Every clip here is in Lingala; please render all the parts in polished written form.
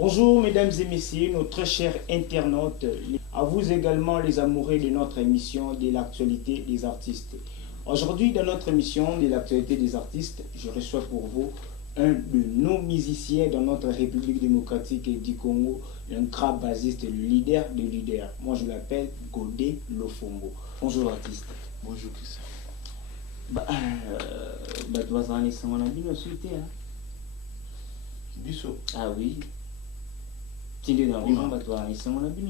Bonjour mesdames et messieurs, nos très chers internautes, à vous également les amoureux de notre émission de l'actualité des artistes. Aujourd'hui dans notre émission de l'actualité des artistes, je reçois pour vous un de nos musiciens dans notre République démocratique du Congo, un grand bassiste, le leader de leaders. Moi je l'appelle Godé Lofombo. Bonjour artiste. Bonjour Christian. Tu vas en laisser mon ami, Biso. Ah oui. Tu es dans le tu vas en laisser mon ami,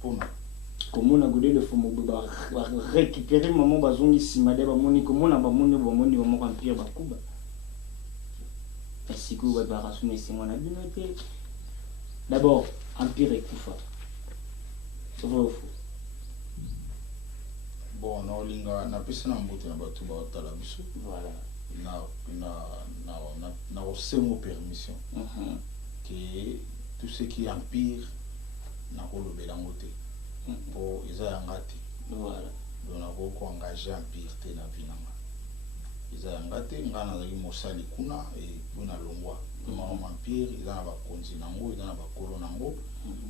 Pour comment on a Godé Lofombo récupérer maman bazongi simade ba moni comment on a ba moni remplir ba kuba. Est-ce que vous avez rassurer si mon ami d'abord empire et kufa. C'est vrai ou faux? Bon, na olinga na pesa na mbote na batu ba tala biso. Voilà. Na osemo permission. Que tout ce qui empire na kolobela ngote. Pour eza yangate. Voilà. Donc na ko engager empire te na vinanga. Eza yangate ngana zaki mosali kuna et buna longwa. Maman empire eza na ba konzi nango, eza na ba kolo nango.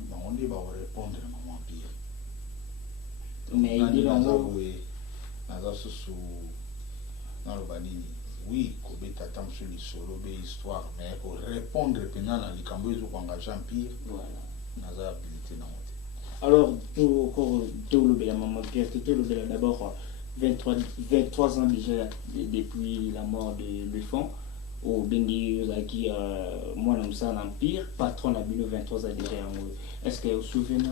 Bango ndi ba répondre na maman empire. Mais il dit lango naza susu na lobanini oui kobeta tam sur les solo be histoire mais pour répondre pendant na likambo ezo ko engager empire voilà naza habilité na moté. Alors pour encore développer la maman Pierre développer d'abord 23 ans déjà depuis la mort de Buffon au Bengi Yozaki moi dans ça l'empire patron à 23 ans déjà est-ce que vous vous souvenez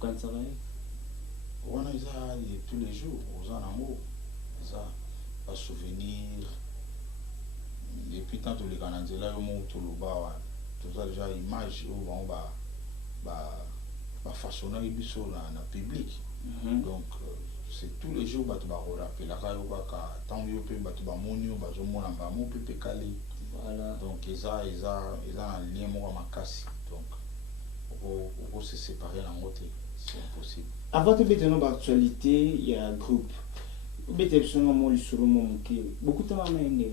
quand ça va wana eza tous les jours oza nango eza ba souvenir depuis tant toleka na nzela yo mo toloba wana toza déjà image oyo bango bafaçonnaki biso na public. Donc c'est tous les jours bato barapelaka yo kaka ntango yo mpe bato bamoni yo bazomona bamo mpe mpe kale. Donc eza na lien moko makasi donc oko se séparer nango te, c'est impossible. Avant de mettre dans l'actualité, il y a un groupe. Beaucoup de temps à mener.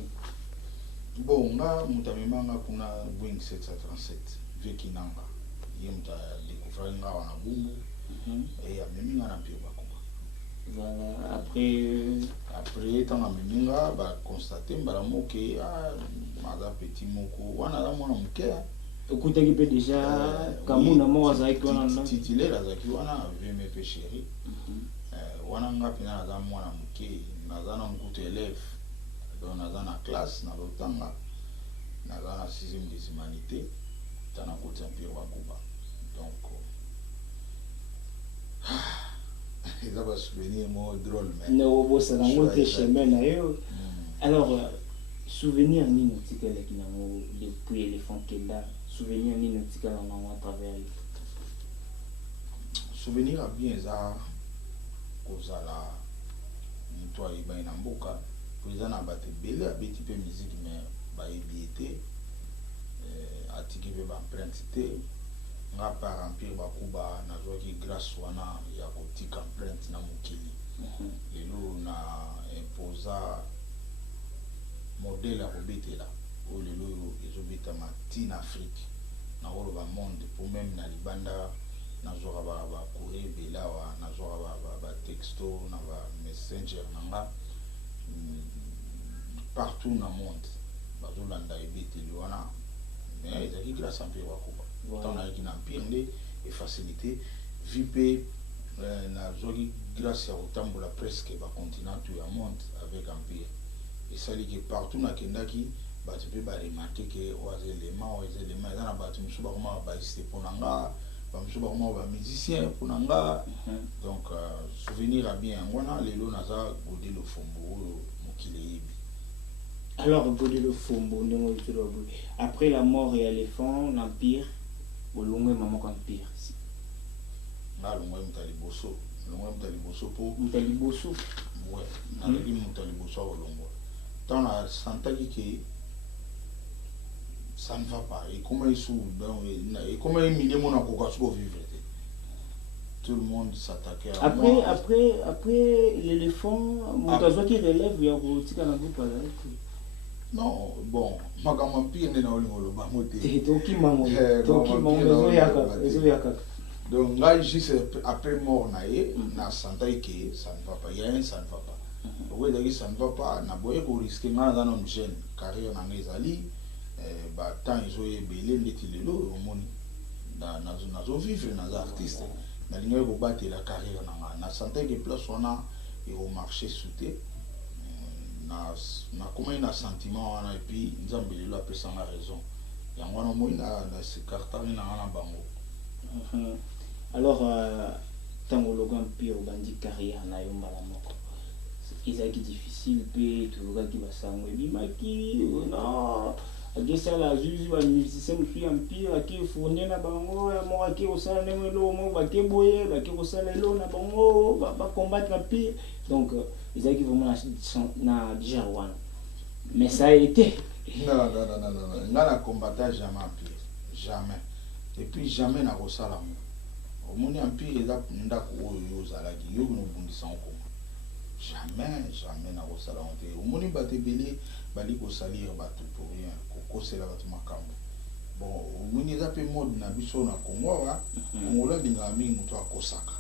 Bon, nga mutamemanga kuna Boeing 737 veki nanga. Yemta découvrir nga wana bumbu. Et ya meminga na pio bakuba. Voilà, après tant meminga ba constater mbala moke maza petit moko wana la mwana muke. Écoutez qui peut déjà Kamuna Moazaki wana titulaire azaki wana VMP chéri. Wana nga pena za mwana muke naza na mkutu élève donc naza na classe na lotanga naza na 6e des humanités tana côté empire wa Kuba donc il va se souvenir moi drôle mais ne obosa na ngote chemin na yo. Alors souvenir ni notika qui na depuis éléphant kenda souvenir ni notika na à travers souvenir à bien ça kozala mito ayeba na mboka poza na bate bele abeti pe musique mais ba ebiete atiki pe ba empreinte te nga par empire ba Kuba na zoki grâce wana ya kotika empreinte na mokili lelo na imposa modèle ya kobetela o lelo ezobeta matin Afrique na rolo ba monde pour même na libanda na zoka ba courrier belawa na zoka ba texto na ba messenger nanga partout dans le monde bazolanda ebeteli wana mais ezaki grâce à empire wa Kuba tant na ki na empire et facilité vipe na zoki grâce à otambola presque ba continent tout le monde avec empire et ça dit que partout na kendaki batu pe ba remarquer que oaze élément eza na batu musuba koma ba iste ponanga ba musuba koma ba musicien ponanga donc souvenir à bien wana lelo naza Godé Lofombo mokile yebi. Alors Godé Lofombo après la mort et éléphant l'empire olongwe maman empire nga longwe mutaliboso po mutaliboso ouais na li mutaliboso olongwa tant na santaki que ça ne va pas et comment ils sont et comment ils minent mon encore vivre tout le monde s'attaquait à moi. Après l'éléphant mon qui relève il y a un groupe Non, bon, makambo empire nde na olingo loba mote. Toki mango. Toki mango ezoyaka. Donc là juste après mort na ye na sentai que ça ne va pas. Il y a un ça ne va pas. Pourquoi dire ça ne va pas na boye ko risquer ngana dans une jeune carrière na ngezali ba temps ezoye belé ndeti lelo omoni na zo vivre na artiste. Na lingo ko battre la carrière na sentai que place on a et au marché sauté. Na comment il a sentiment et puis nzambe lelo apesa na raison yango wana moi na se cartari na bango. Alors tango logo empire bandi carrière na yo mbala moko ezaki difficile pe tolokaki basango ebimaki non akesala zuzu ba musicien mosusu empire ake fourne na bango moko ake kosala ndenge eloko moko bake boye bake kosala eloko na bango bacombattre empire donc ezalaki vraiment na déjà wana mais ça a été non nga na combattre jamais empire jamais et puis jamais na kosala mo omoni empire eza ndako oyo ozalaki yo nobundisa okoma jamais na kosala mo te omoni bato ebele bali kosalir bato pour rien kokosela bato makambo bon omoni eza mpe mode na biso na Congo awa kongola alingaka mingi moto akosaka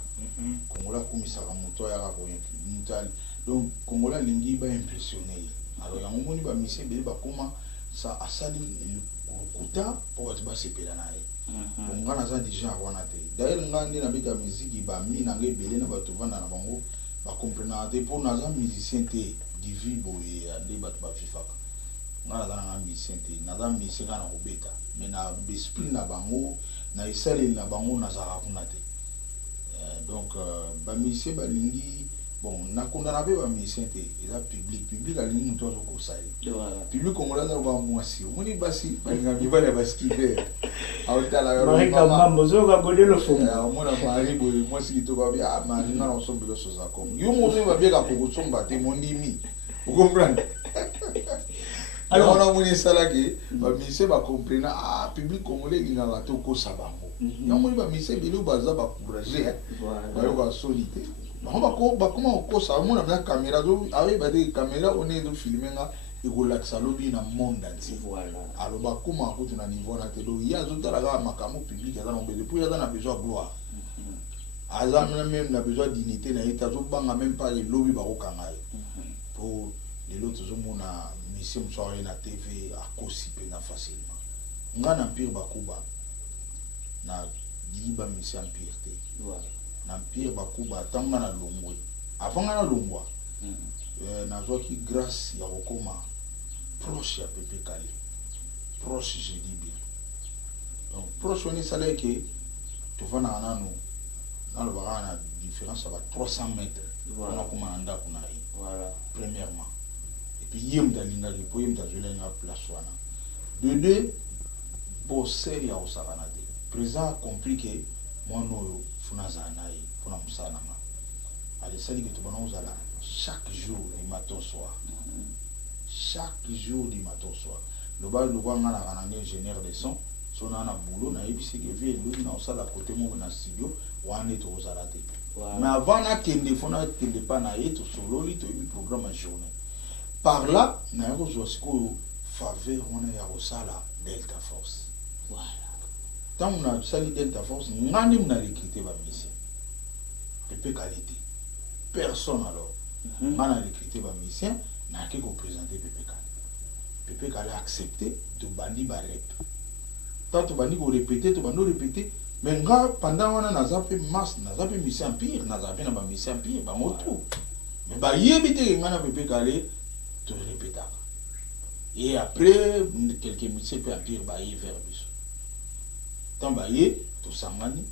kongola akumisaka moto ayaka koyemutali donc kongola alingi baimpressionne ye alors yango omoni bamisi ebele bakoma sa asali lokuta mpo bato basepela na ye nga naza déjà wana te d'ailleurs nga nde nabeta miziki bami nanga ebele na bato vanda na bango bakomprenaka te mpo naza musicien te divi boye nde bato bafifaka nga naza nanga musicien te naza musicien nga na kobeta mais na esprit na bango na esaleli na bango nazalaka kuna te donc bamusicien balingi bon nakondana mpe bamusicien te eza public alingi moto azokosa ye public congolais aza loba mwasi omoni basi balinga mibali ya baskiver omona mari boye mwasi kitoko abi mari nga na osombela osoza kongo yo moto babieka kokosomba te mondimi okomprendre alors on a moni salaki bamusicien bakomprena public congolais elingaka te okosa bango yamoni bamusicien ebele baza bacourage bayoka soni te bango bakoma kokosa omona na caméra ayeba te caméra one ezofilme nga ekolakisa lobi na monde entier alors bakoma kutu na niveau na te donc ye azotalaka makambo public aza na obele po aza na besoin gloire aza même na besoin dignité na ye te azobanga même pas elobi bakokanga ye po lelo tozomona misie mosu aye na tv akosi mpenza facilement nga na empire bakuba na liba misie empire te na empire bakuba ntango na longwe avant nga na longwa nazwaki grâce ya kokoma proche ya Pepe Kale proche je dis bien donc proche wana esalaki ke tovandaka nano nalobaka na différence ya ba 300 mètres wana koma na ndako na ye premièrement et puis ye moto alingaki mpo ye moto azwelaki nga place wana de deux boser ya kosakana te président acompris ke mwana oyo funa azala na ye mpona mosala na nga alesali ke tobana kozala chaque jour du matin au soir chaque jour du matin au soir loba nga na ingénieur de son so na boulot na yebisi ke vie elobi na osala côté moko na studio wana nde tokozala te mais avant nakende fo nakende mpa na ye tosololi toyebi programme ya journée par là naye kozwa sikoyo faveur wana ya kosala Delta Force ntango nasali Delta Force nga nde muna recruté bamisien Pepe Kale te personne alors nga na recruté bamisien nake koprésente Pepe Kale Pepe Kale accepté tobandi barep ta tobandi korépété tobandi orépété mais nga pendant wana naza mpe masse naza mpe mission empire naza mpe na bamission empire bango tout mais bayebi te nga na Pepe Kale torépétaka et après quelques missions mpe empire baye vers biso ntango baye tosangani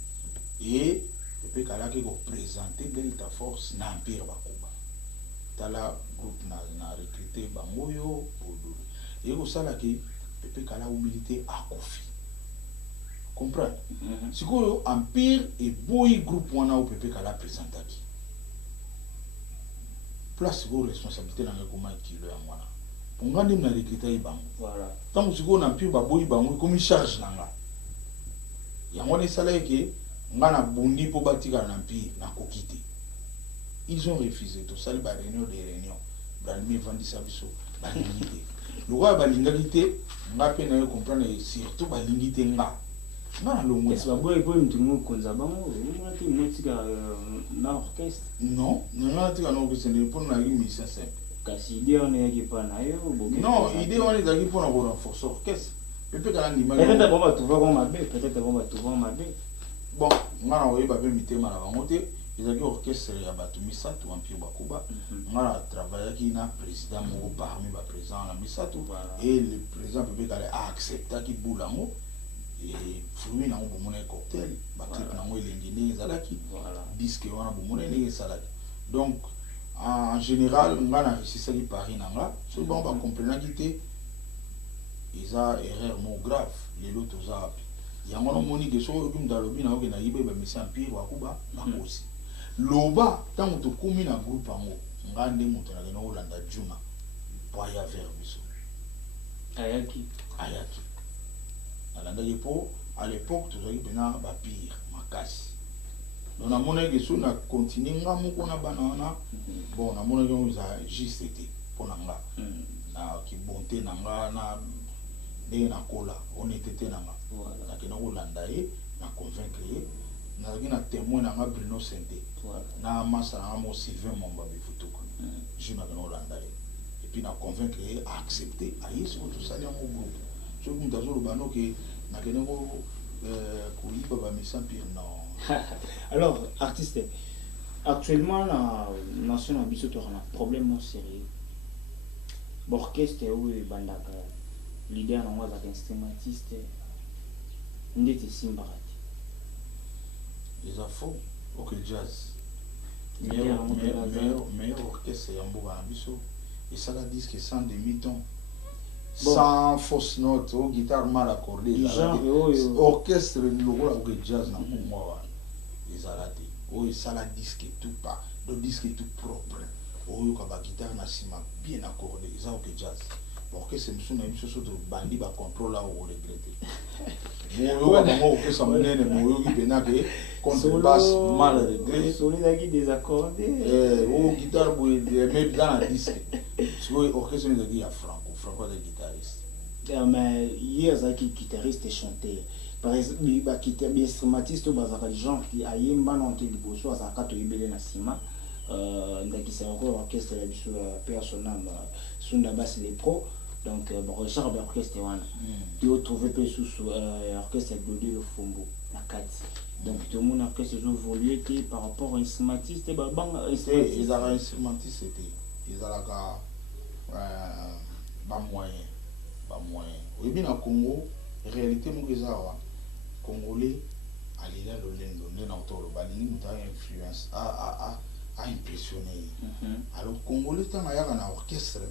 et Pepe Kale ake koprésente Delta Force na empire bakuba tala groupe na recruté bango oyo bodolo et kosalaki Pepe Kale humilité akofi comprendre sikoyo empire eboyi groupe wana o Pepe Kale présentaki place go responsabilité na ngoma kilo ya mwana ponga ndim na recruté bango voilà tant sikoyo na empire baboyi bango comme charge nanga yango ne salaki nga na bundi po batika na empire na kokite ils ont refusé to sali ba réunion des réunions bralmi vandi service ba limité le roi balingaki te nga pe na comprendre surtout balingi te nga na longo est-ce que boy boy mtungu konza bango on te motika na orchestre non nga tika na orchestre ne pour na musicien simple kasi idée on est qui pas na yo non idée on est daki pour na renforcer orchestre pepe kala ndima peut-être bon ba tu vois comme mabe peut-être bon ba tu vois mabe bon nga na oyeba pe mitema na bango te ezaki orchestre ya bato misato empire bakuba nga na travaillaki na président moko parmi ba président na misato et le président pepe kala a acceptaki boula ngo et fruit nango bomona cocktail ba clip nango elengi ndenge ezalaki disque wana bomona ndenge esalaki donc en général nga na resisaki Paris nanga so bon ba comprendre te eza erreur mo grave lelo toza api yango no moni ke so okumda lobi na okena yibe ba mission empire bakuba bakosi loba tango to komi na groupe ango ngande moto na kena olanda juna boya vers biso ayaki alanda yepo à l'époque tozaki pena ba pire makasi donc na mona ke so na continuer nga moko na bana wana bon na mona ke za juste été pona nga na ki bonté na nga na ndenge na kola honnêteté na nga na kena olanda ye na convaincre ye nazalaki na témoin na nga Bruno Sente na masa na nga mo Sylvain Momba bifutuka je na kena olanda ye et puis na convaincre ye a accepter aye so tosali yango groupe so mutu azoloba no ke na kena ko koyiba ba mission pire non. Alors artiste actuellement la nation na biso to na problème sérieux orchestre ou bandaka leader na mwaza instrumentiste ndete simbarati les afro ok jazz meilleur orchestre ya mboka na biso esala disque sans demi-ton sans fausse note au guitare mal accordée orchestre lokola ok jazz na mwa ezala te o esala disque tout pas do disque tout propre oyo ka ba guitare na sima bien accordé eza ok jazz orchestre msu na biso soto bandi ba contrôle la o regretter moyo ba mo orchestre munene moyo ki penake contrebasse mal réglé solide qui désaccordé o guitare bo même dans la disque so orchestre ne dit à franco de guitariste mais hier ça qui guitariste et chanteur par exemple ba guitariste instrumentiste ou bazaka les gens qui ayemba non te liboso ça ka to yebele na sima ndaki c'est encore orchestre la biso personnel sunda basse les pros donc bon genre d'orchestre wana tu retrouver peu sous orchestre de le Fombo la 4 donc tout le monde orchestre ils ont évolué par rapport aux instrumentistes et bang ils ont instrumentistes c'était ils ont ba moyen au bien au Congo réalité mo kezawa congolais alila lolendo ndena otolo balingi muta influence a impressionné alors congolais tanga yaka na orchestre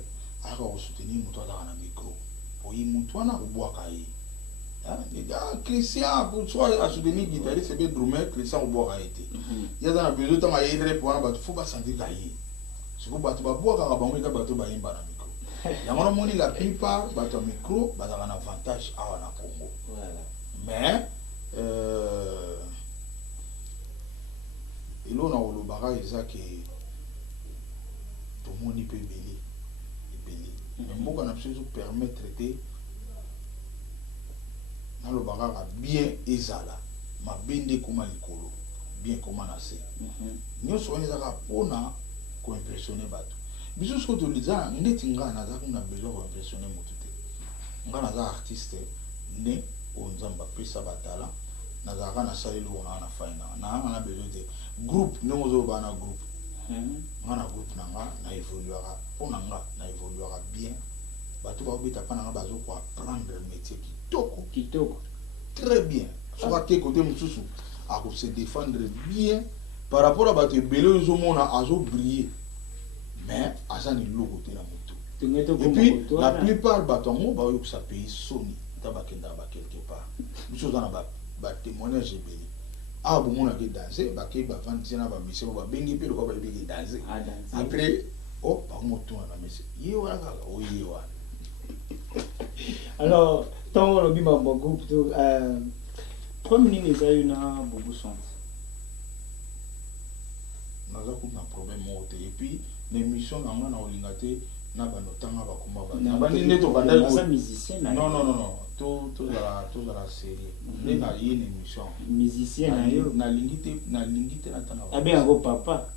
aka soutenir muto na micro pour y muto na kubwaka yi Christian pour soi à soutenir guitariste c'est bien drummer Christian kubwaka été yaza na besoin tanga yire pour na batu faut pas sentir kayi c'est pour batu ba bwaka ka bango ka batu ba yimba na micro yango na moni la plupart batu micro ba na avantage awa na Congo mais et là on a le barrage ça que tout le monde peut belé mais beaucoup n'a besoin de permettre de dans le barrage bien ezala ma bende comme likolo bien comme na se nous sommes ezala pona ko impressionner bato biso ce que tu dis ça ndeti ngana za kuna besoin ko impressionner mutu te ngana za artiste ne onzamba pesa batala na za kana salelo na faina na besoin de groupe nous zo bana groupe ngana groupe na évoluera pona na évoluera bien bato ba obita pana nga bazo ko apprendre métier kitoko très bien soit que côté mususu a ko se défendre bien par rapport à bato belé zo mona azo briller mais azani logo te na moto et puis la plupart bato ngo ba yo ko sa pays soni tabakenda ba quelque part biso za na ba témoignage belé ah bon mona ke danser ba ke ba vendre na ba mission ba bengi pe ko ba bengi danser après oh ba moto na mission yewa ka o yewa. Alors tant le bima bon groupe premier ministre a une beaucoup son naza ko na problème moté et puis l'émission na nga na olingate na banotanga bakoma ba Na bandi neto banda baza musicien na non non non non to la série ne na une émission musicien na yo na lingite na tanga ba abe yango papa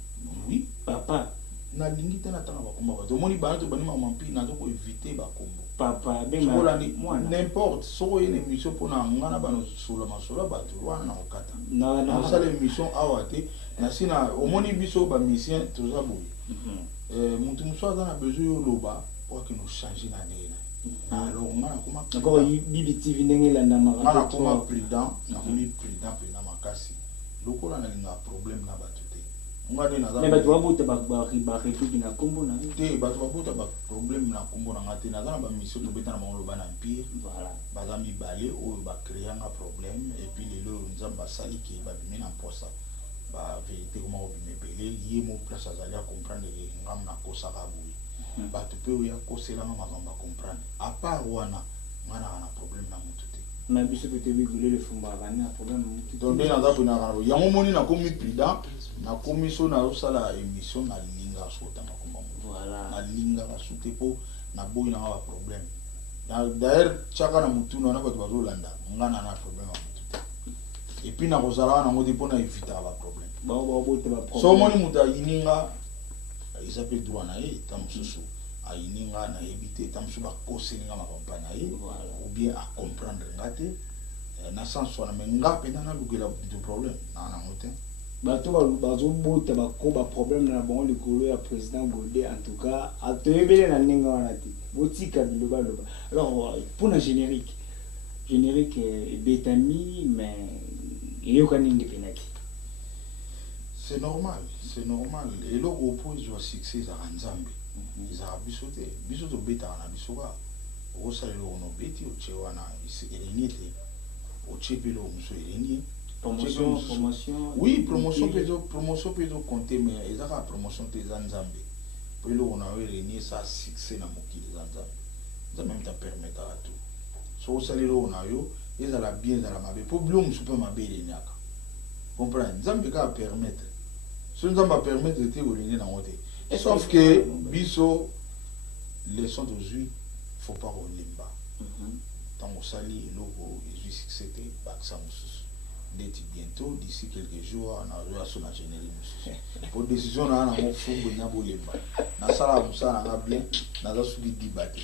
oui papa na lingite na tanga bakoma ba to moni ba to bani mamampi na to ko éviter bakombo papa abe mwana n'importe soko une émission pona ngana bano solo masolo bato wana na okata na sala émission awate na sina omoni biso ba musicien toza boye mutu muso aza na besoin yo loba pour que nous changer na ndena na alors ngana kuma encore bibi tv ndenge landa ngana mara kuma prudent na kumi prudent pe na makasi lokola na linga problème na bato te ngane na mais bato babota ba réplique na kombo na te bato babota ba problème na kombo na ngate na na ba mission to beta na moloba na empire voilà baza mibale oyo ba créer un problème et puis lelo nzamba sali ki ba bimena posa ba vérité comment obimebele yé mo place azali à comprendre ngam na kosa ka boui bato pe oya kosela ma makambo comprendre à part wana ngana na problème na mutu te mais biso peut être rigoler le fumba bana problème donc na za bina kana yango moni na komi prudent na komi so na osala émission na linga so tanga komba voilà na linga ka soute po na boy na ba problème d'ailleurs chaka na mutu na bato bazolanda ngana na problème na mutu te et puis na kozala na ngodi pona éviter ba problème bota ba problème so moni muta yininga isape droit na ye tamsusu ayininga na éviter tamsu ba koselinga ma campagne na ye ou bien à comprendre ngate na sens wana mais ngape na lukela du problème na ngote bato bazobota bakoba problème na bango likolo ya président Godé en tout cas atoyebele na ndenge wana te botika biloba loba alors pour la générique betami mais eyokani ndependaki c'est normal et le repose doit succès za nzambe za biso to beta na biso ka o salelo no beti o chewana iserenite o chepelo muso ereni promotion oui promotion peut compter mais ezaka promotion te za nzambe pelo on a ereni ça succès na mokili za nzambe ça même ta permettre à tout so salelo na yo ezala bien za la mabe po blom super mabe ereniaka comprendre nzambe ka permettre so nzambe permettre de te ereni na wote sauf que biso les sons d'aujourd'hui faut pas relimba tant au sali logo et succès te baksa mususu deti bientôt d'ici quelques jours on a son générique mususu pour décision na na mo fumbu na bolemba na sala musana na bien na za subi dibate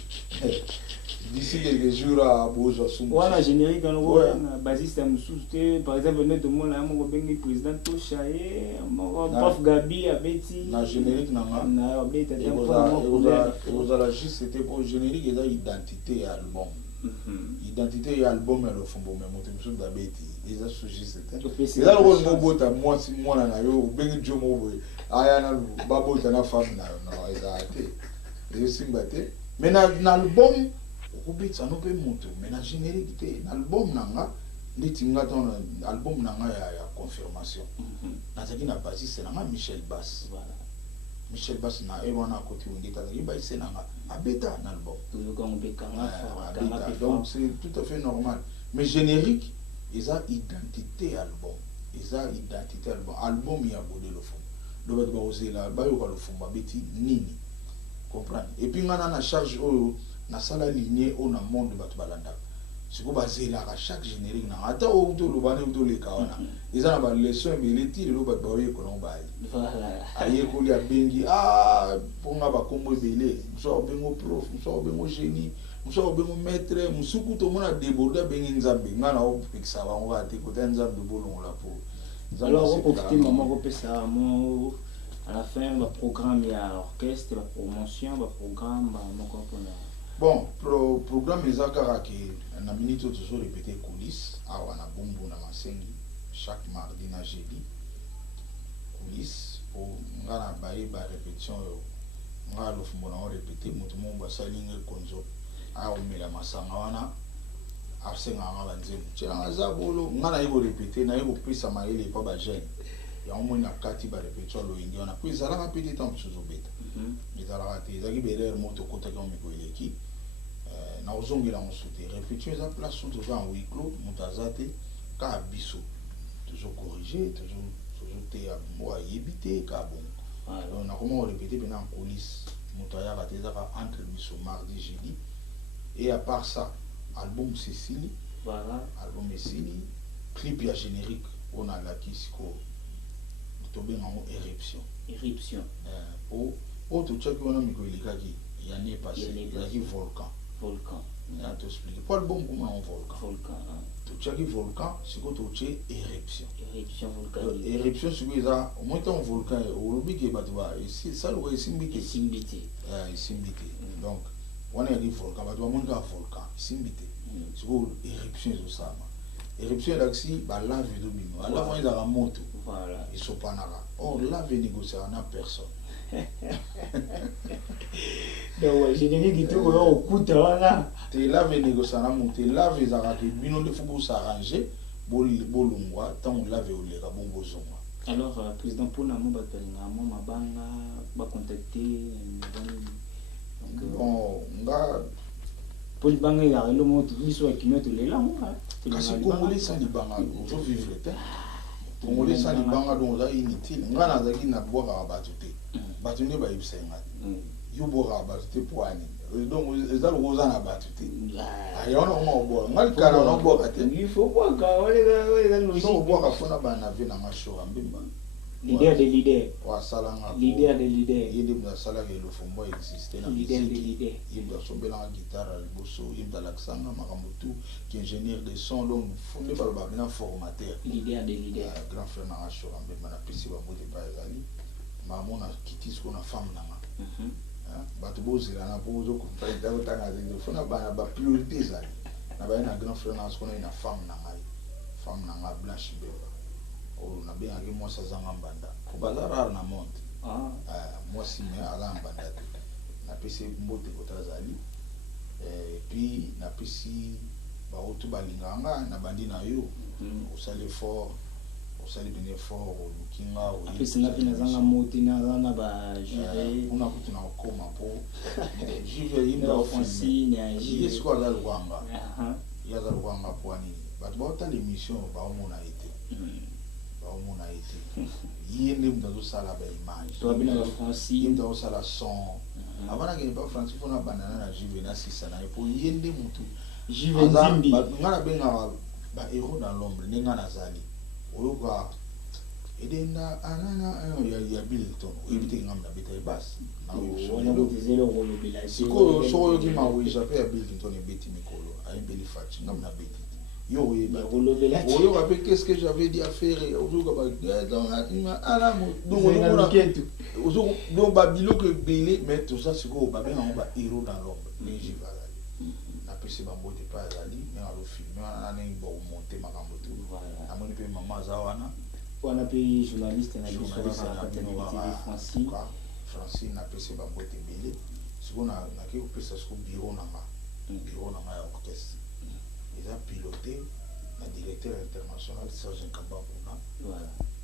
d'ici quelques jours à bozo sumbu wana générique na basiste mususu te par exemple net mo na mo bengi président Toshaye mo prof Gabi abeti na générique na abeti aux la juste c'était pour générique et identité album identité album et le fumbu mais mo te d'abeti ils ont sujet c'était et là le rôle mobota moi si moi na yo bengi jomo boy aya na babota na femme na non exacté et simbate mais na album okubitsa no pe moto mais na générique te na album nanga nditinga ton album nanga ya confirmation na zaki na bassiste nanga Michel Bass voilà Michel Bass na wana côté ngita zaki bassiste nanga abeta na album donc c'est tout à fait normal mais générique eza identité album album ya bodé le fond do ba ba osela ba yo ka le fond ba beti nini comprendre et puis ngana na charge oyo na sala lignée au na monde bato balanda siko bazela ka chaque générique na ata o to lo bane to le kawana eza na ba leçon beleti le bato ba yo ko no ba voilà aye ko li abengi ponga ba kombo belé so bengo prof so bengo génie muso bengo maître musuku to mona déborder bengi nzambe ngana o fixa ba ngo ati ko nzambe bolongo la po alors on profiter maman ko pesa mo à la fin le programme il y a orchestre la promotion le programme moko pona bon programme ezaka ki na minute toujours répéter coulisses awa na bombo na masengi chaque mardi na jeudi coulisses pour ngana baye ba répétition ngala lo fumbo na on répéter mutu mo ba salinge konzo aumela masanga wana asenga nga banzemu tshela za bolo ngana yiko répéter na yiko pisa maele pa ba jeune ya omona kati ba répétition lo ingi wana puis zala petit temps suzo beta izala te zaki berer moto kota ka miko eleki na ozongela mosute répétition za place surtout en huis clos mutazate ka biso toujours corriger toujours te moi yebité ka bon donc na comment répéter bien en coulisses Moutaya Ratezaka entre biso mardi jeudi. Et à part ça, album Cécile. Voilà. Album Cécile. Clip ya générique. On a la Kisiko. Tobé en éruption. Éruption. Oh, tu sais qu'on a mis il y a un passé. Il y a un volcan. Volcan. Il y a un expliqué. Pas le bon comment un volcan. Volcan. Tu sais que volcan, c'est quoi tu sais éruption. Éruption volcanique. Éruption, c'est quoi au moins un volcan. Au lobby qui est battu. Ici, ça le voit ici mbité. Simbité. Ici mbité. Donc, on a dit volcan. Battu on a volcan. Ici mbité. C'est quoi éruption c'est ça. Éruption là aussi, bah lave de bino. Là on est dans la moto. Voilà. Ils sont pas là. Or lave négocier on a personne. Donc générique tout au coup de là. Tu lave négocier on a monté. Lave les arabes. Bino de faut s'arranger. Bolungwa tant on lave au lera bon bozonga. Alors président pour namo batalinga mo mabanga ba contacter bon nga pour libanga ya le mot biso akimyo to lela mo kasi congolais sans libanga faut vivre te congolais sans libanga donc za inutile nga na zaki na boka batu te batu ne ba ibsenga yo boka batu te poani donc ezalo koza na batu te ayona ko boka ngal kala no boka te il faut boka wale logique so boka fona ba na vie na mashora mbimba leader de leader wa salanga leader de leader yende mna sala ke lo fombo exister na leader de leader yende sombela na guitare liboso yende la ksanga makambutu qui ingénieur de son donc fondé par ba na formateur leader de leader grand frère na ashora mbimba na pesi ba mode ba ezali mamona kitis ko na femme na bato bozela na bozo ko paita ko tanga de fona ba ba priorité ezali na ba na grand frère na skona na femme na ngai blanche beba o na bien avec moi ça zanga mbanda ko bazara na monte moi si mais ala mbanda na pesi mbote ko tazali et puis na pesi ba otu balinganga na bandi na yo au sale fort au sale bien fort au lukinga au pesi na pina zanga moti na zanga ba jure on a kutu na koma po jive yimba offensi na jive yesko ala luanga ya za luanga poani ba ta l'émission ba o mona été on a été yende mdazo sala ba image to bina ba français yende o sala son avant que pas français fona banana na jive na sisa na po yende mutu jive nzimbi ngana benga ba héros dans l'ombre ninga nazali oyoka edenda anana ya Bilton ibite ngamna bita bas na wona mutizelo ngolo bila siko so yoki ma we jape ya Bilton ebeti mikolo ayembeli fachi ngamna beti yo qu'est-ce que j'avais dit à faire donc babilo que belé mais tout ça c'est quoi babé on va héros dans l'ombre les jivalali na pesi bambo de pas ali mais on le film on a une bon monter makambo tout na moni pe maman zawana on a pe journaliste na français français na pesi bambo de belé c'est qu'on a ke pesa ce bureau na ya orchestre ils ont piloté le directeur international Serge Kababuna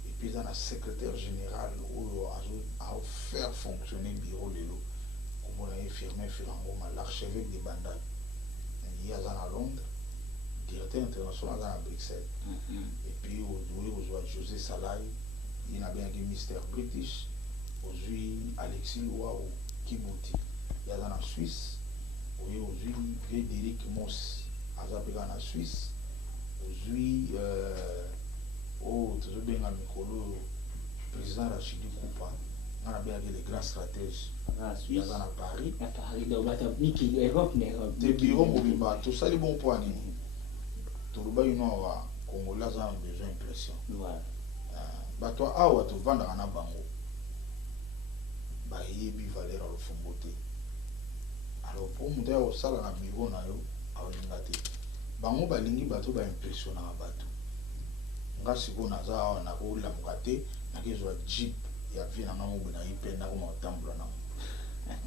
et puis dans la secrétaire générale où a faire fonctionner le bureau de l'eau comme on a infirmé l'archevêque de Bandai il y a à Londres directeur international à Bruxelles et puis aujourd'hui José Salai il y a bien un Mister British aujourd'hui Alexis Loa ou Kibouti il y a dans la Suisse aujourd'hui Frédéric Moss Azapega na Suisse aujourd'hui toujours bien à Mikolo président Rachidi Koupa on a bien les grands stratèges Suisse à Paris donc bata Miki Europe des bureaux mobile tout ça les bons points tout le bas wa Congolais a besoin d'impression voilà bah toi awa tu vendre na bango bah yebi valeur au fomboté alors pour monter au sala na bureau na yo awingate bango balingi bato ba impressionna bato nga siko naza awa na ko la mukate na kezwa jeep ya vie na ngamo bina ipenda ko matambula na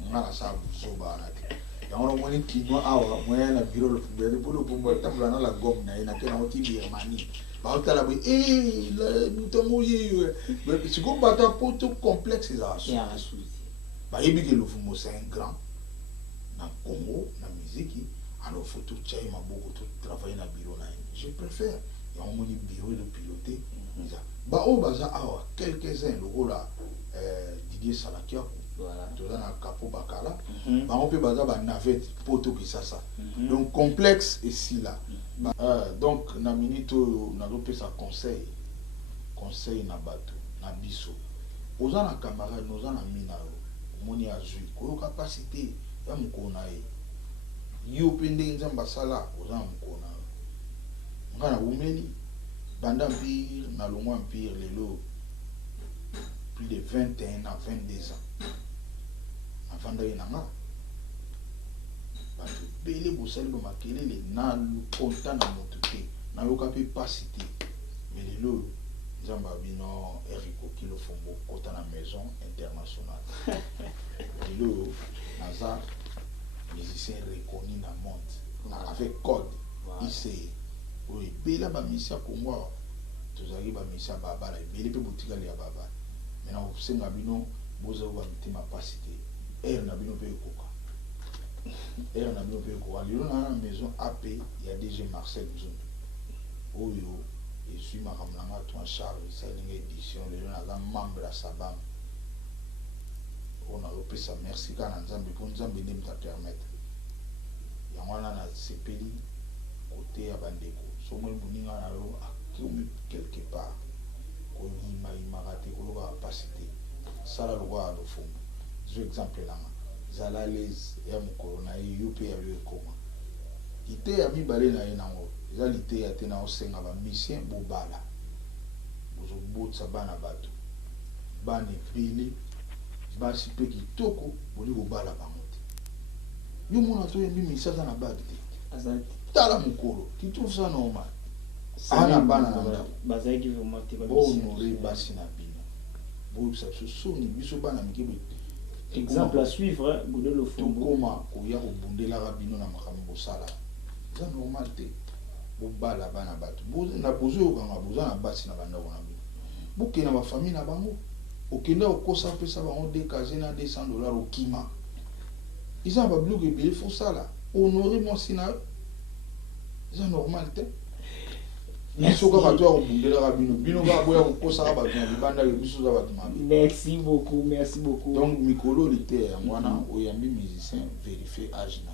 nga na sa buzoba na te yango moni kinwa awa moya na bureau le fubele polo pombo tambula na la gomme na ina tena oti Birmanie ba otala bo la mutongo ye siko bato poto complexe za asu ba yebi ke le fumo c'est un grand na Congo na musique alors faut tout changer ma beaucoup tout travailler na bureau na je préfère y a un moni bureau de piloter bah oh baza awa quelques-uns le rôle Didier Salakia toza na Capo Bakala bango pe baza ba navette poto kisasa donc complexe ici là donc na minute na lopesa conseil na bato na biso oza na camarade oza na mina moni azui ko capacité ya mukona yo pende nzamba sala oza na mukona ngana umeli banda empire na longo empire lelo plus de 21 à 22 ans avant d'aller nanga bato bele bosali ba makelele na konta na moto te na yoka pe pasité mais lelo nzamba bino Eric Okilo Fombo kota na maison internationale lelo naza musicien reconnu na monde avec code ICE oui bela ba misia Congo tozali ba misia baba la bele pe botika ya baba maintenant osenga bino bozo ba mitima pasité na bino pe koka na bino pe koka lelo na maison AP il y a DG Marcel Zundu oyo et suis ma ramlanga toi Charles ça une édition lelo na membre à Sabam on a repris merci kana nzambe pour nzambe ne mta permettre ya mwana na sepeli côté ya bandeko so mo muninga na lo akumi quelque part ko ima raté ko lo capacité sala lo wa lo fumbu zo exemple là zala les ya mukolo na yupe ya lo ekoma ite ya mibale na ye nango ezalite ya te na osenga ba mission bobala bozo botsa bana bato bane pili basi pe kitoko boli bobala bango te yo mona to yembi misasa na badi te azali tala mukolo tu trouves ça normal ana bana na bazaki vraiment te ba honorer basi na bino bo ça se soni biso bana mikibe exemple à suivre Godé le Fombo koma ko ya ko bundela ga bino na makambo sala ça normal te bobala bana bato na bozo yo kanga boza na basi na banda ko na bino boke na ba famille na bango okenda okosa pesa bango décaser na $200 au kima ils ont ba bloc ebele fo sala honorer moi sina c'est normal te merci beaucoup donc mikolo lité mwana oyambi musicien vérifier âge na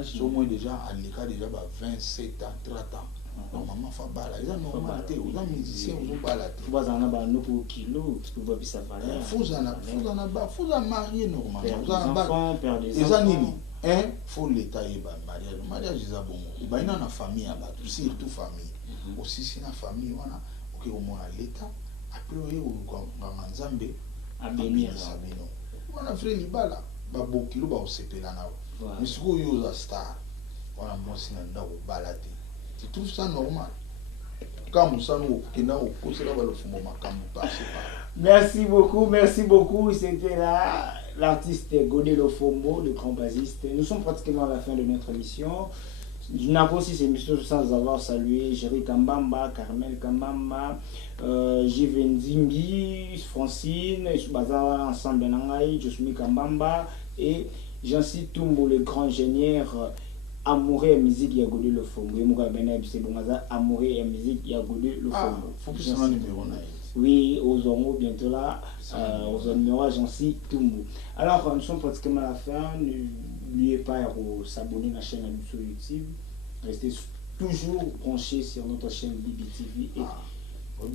ye au moins déjà à l'écart déjà 27 ans 30 ans normalement fa bala c'est normal te aux musiciens aux bala te faut ça na ba no ko kilo parce que vous ça valeur faut ça marier normalement aux enfants père des enfants nini faut l'état et mariage is bon ba ina na famille aba surtout famille aussi si na famille wana OK au moins l'état après oyo ko nzambe abénir sabino wana frère libala ba bokilo ba osepela na misiko yo za star wana mosi na ndako balate tu trouves ça normal comme ça nous kena au kosela ba le fumo makambu passer par merci beaucoup c'était là l'artiste Godé le Fombo, le grand bassiste. Nous sommes pratiquement à la fin de notre émission. Je n'ai pas aussi cette émission sans avoir salué Jerry Kambamba, Carmel Kambamba, Jivendimbi, Francine, Bazawa ensemble Nangai, Josmi Kambamba et Jancy Tumbo, le grand ingénieur amoureux et musique y a Godé le Fombo. Et moi ben c'est bon amoureux et musique y a Godé le Fombo. Faut que ça numéro na. Oui, aux Ongo bientôt là, aux numéros Jancy Tumbo. Alors nous sommes pratiquement à la fin. N'oubliez pas de s'abonner à la chaîne YouTube. Restez toujours branchés sur notre chaîne BBTV. Donc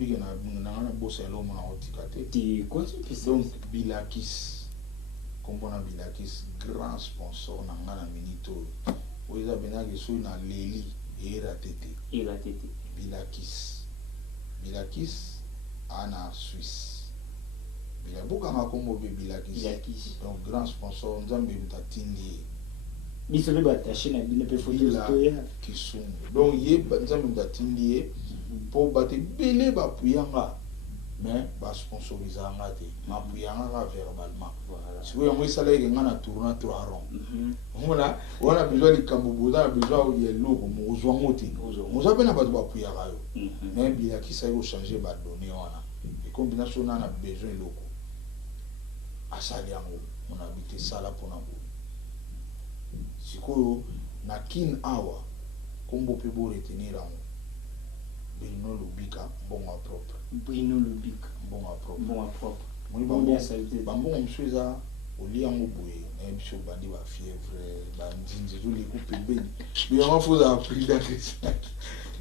Bilakis, comme on a Bilakis, grand sponsor na minito. Oiza benagi so na Leli et RATT. Bilakis ana Suisse. Bilabuka makombo be Bilakis. Donc grand sponsor nzambe mtatindi. Biso be bataché na bino pe photo ya Kisungu. Donc ye nzambe mtatindi pour battre belé ba puyanga. Mais ba sponsoriser ngate. Ma puyanga verbalement. Voilà. Si vous avez ça là ngana tourner 3 ronds. Voilà, on a besoin de kamboboza, besoin de logo mozwa ngoti. Moza pe na ba puyanga yo. Mais Bilakis ça va changer ba données wana. Et combination na besoin de logo. Asali yango on habite ça là pour na sikoyo na kin awa kombo pe bo retenir yango Bruno Lubika bon à propre Bruno Lubika bon à propre bon à propre moi bon salté bambon msuza olia yango boye na biso bandi ba fièvre ba nzinzi zo les coupe beni mais on faut appris d'arrêter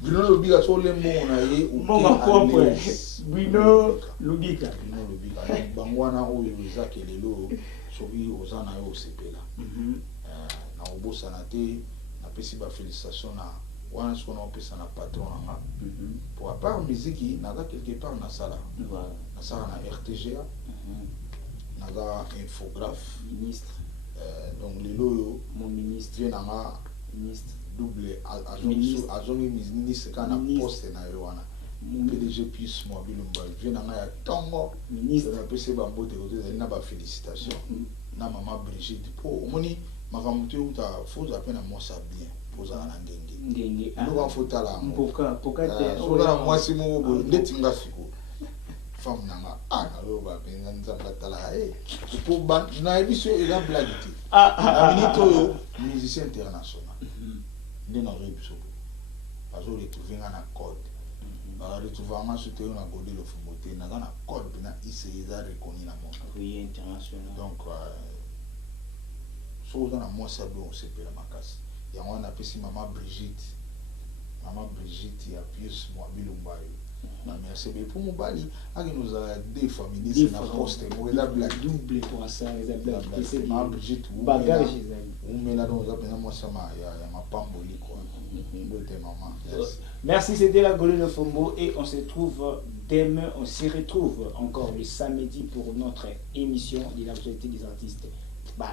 bino lobika so le mo na ye monga propre bino lobika bangwana oyo ezake lelo soki oza na yo osepela na obosana te napesi ba félicitation na wana siko na opesa na patron nanga pour à part musique naza quelque part na sala na RTGA naza infographe ministre donc lelo yo mon ministre nanga ministre double azongi ministre kana poste na yo wana PDG plus moi bilumba je nanga ya tongo ministre na pese ba mbote ko te na ba félicitations na maman Brigitte pour omoni makamute uta faut appeler na moi ça bien poza na ngenge ndo faut tala mpoka te so na moi si mo bo letinga siko femme nanga na lo ba penza nzamba tala pour ban na ebiso eza blague te na minito yo musicien international nde na rebiso bazo retrouver na code ba retrouver nga soute na Godé le Fumbo te na na code na eza reconnu na monde oui international donc so na moi ça bien on s'appelle makasi ya wana pesi maman Brigitte ya Pius moi bilumbayo na merci pour mobali aki nous a deux familles na poste mo eza blague double pour ça eza blague c'est maman Brigitte bagage ezali umela donc za pena moi sama ya mapamboli quoi bote maman merci, c'était la Godé le Fumbo et on se trouve demain, on se retrouve encore le samedi pour notre émission de l'actualité des artistes. Bye.